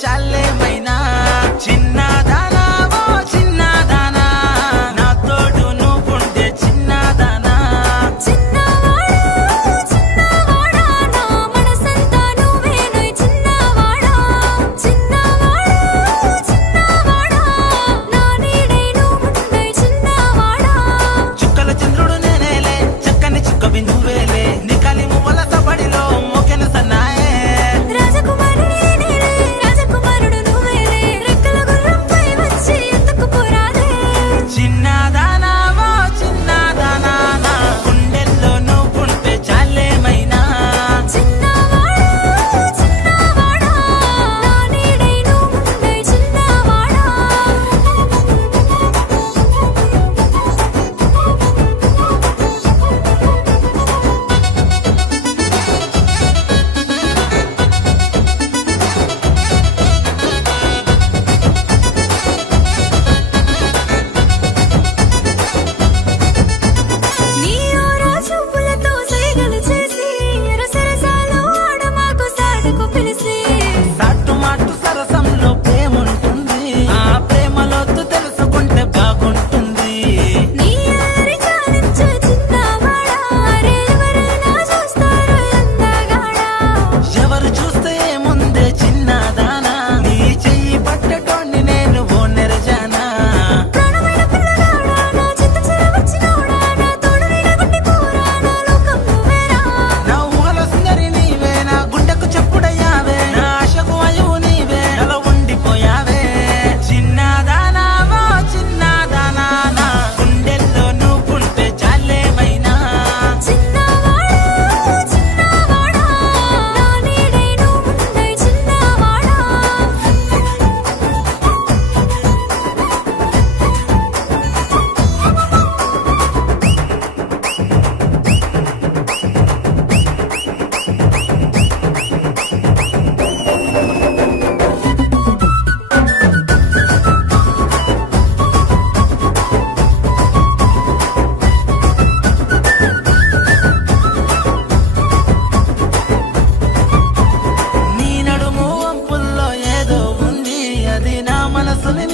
చాలేమైనా చిన్నదానా ఓ చిన్నదానా నా తోడు నువ్వుంటే చిన్నదానా చిన్నవాడా చిన్నవాడా నా మనసంతా నువ్వేనోయ్ చిన్నవాడా చిన్నవాడా చిన్నవాడా నా నీడై నువ్వుండోయ్ చిన్నవాడా చుక్కల చంద్రుడు నేనేలే చక్కని చుక్కవి నువ్వేలే నీ కలి మువ్వల సబడిలో మోకెన సన్నాయే రాజకుమారుడే నేనే రాజకుమారుడు నువ్వేలే రెక్కల గుర్రంపై వచ్చి ఎత్తుకుపోరాదే చిన్నదానా ఓ చిన్నదానా నా గుండెల్లో నువ్వుంటే చాలేమైనా చిన్నవాడా చిన్నవాడా నా నీడై నువ్వుండోయ్ చిన్నవాడా నీ ఓరా చూపులతో సైగలు చేసి రసరసాలు ఆడమాకు సాటుకు పిలిసి సాటు మాటు సరసంలో ప్రేముంటుంది ఆ ప్రేమలోతు తెలుసుకుంటే బాగుంటుంది నీ అల్లరి చాలించు చిన్నవాడా రే ఎవరైనా చూస్తారో అందగాడా ఎవరు చూస్తే ముందే చిన్నదానా నీ చెయ్యి పట్టటోని నేను ఓ నెరజానా ప్రాణమైన పిల్లగాడా నా చింత చెర వచ్చినోడా నా తోడు నీడగొట్టి పోరా నా లోకం నువ్వేరా నా ఊహల సుందరి నీవే నా గుండెకు చెప్పుడయ్యావే నా ఆశకు అయువు నీవే అలా ఉండిపోయావే చిన్నదానా ఓ చిన్నదానా నా గుండెల్లో నువ్వుంటే చాలేమైనా చిన్నవాడా చిన్నవాడా నా నీడై నువ్వుండోయ్ చిన్నవాడా నీ నడుము వంపుల్లో ఏదో ఉంది అది నా మనసుని